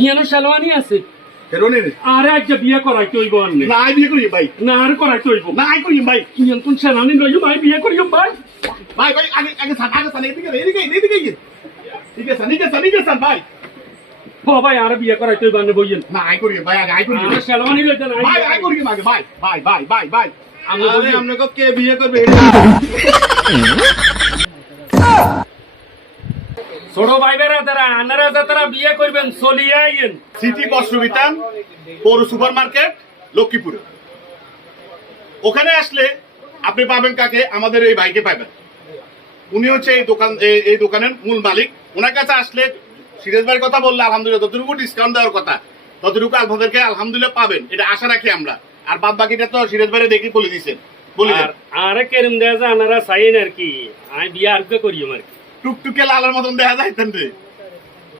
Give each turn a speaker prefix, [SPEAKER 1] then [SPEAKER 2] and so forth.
[SPEAKER 1] ইয়ানো শালওয়ানি আছে। আরে আজ বিয়ে করাই কইব আনলে।
[SPEAKER 2] না বিয়ে করি ভাই।
[SPEAKER 1] না আর করাই কইব
[SPEAKER 2] না আই করি ভাই।
[SPEAKER 1] ইয়ান কোন শালওয়ানি লইও ভাই বিয়ে করিও ভাই।
[SPEAKER 2] ভাই ভাই আগে আগে সান আগে সান এদিকে এদিকে এদিকে এদিকে ঠিক আছে ঠিক আছে ভাই।
[SPEAKER 1] ও ভাই আর বিয়ে করাই কইব আনলে বইয়েন
[SPEAKER 2] না আই করি ভাই আগে আই করি।
[SPEAKER 1] আর শালওয়ানি লইতে না
[SPEAKER 2] ভাই আই করি আগে ভাই ভাই ভাই ভাই ভাই।
[SPEAKER 1] আমরা বলি-
[SPEAKER 2] আপনাকে কে বিয়ে করবে?
[SPEAKER 1] ছোট ভাই বেরা তারা আনারা যারা বিয়ে করবেন চলিয়ে
[SPEAKER 2] সিটি বস্ত্রবিতান পৌর সুপার মার্কেট লক্ষ্মীপুরে। ওখানে আসলে আপনি পাবেন কাকে? আমাদের এই ভাইকে পাবেন। উনি হচ্ছে এই দোকান এই- দোকানের মূল মালিক। ওনার কাছে আসলে সিরাজ ভাইয়ের কথা বললে আলহামদুলিল্লাহ যতটুকু ডিসকাউন্ট দেওয়ার কথা ততটুকু আপনাদেরকে আলহামদুলিল্লাহ পাবেন। এটা আশা রাখি আমরা। আর বাদ বাকিটা তো সিরাজ ভাইয়ের দেখি বলে দিচ্ছেন বলে
[SPEAKER 1] আর কেরম দেয়া যায় আনারা চাইন আর কি। আমি বিয়ে আর কে করিও আর কি।
[SPEAKER 2] টুকটুকে লালের মতন দেখা যাইতেন রে।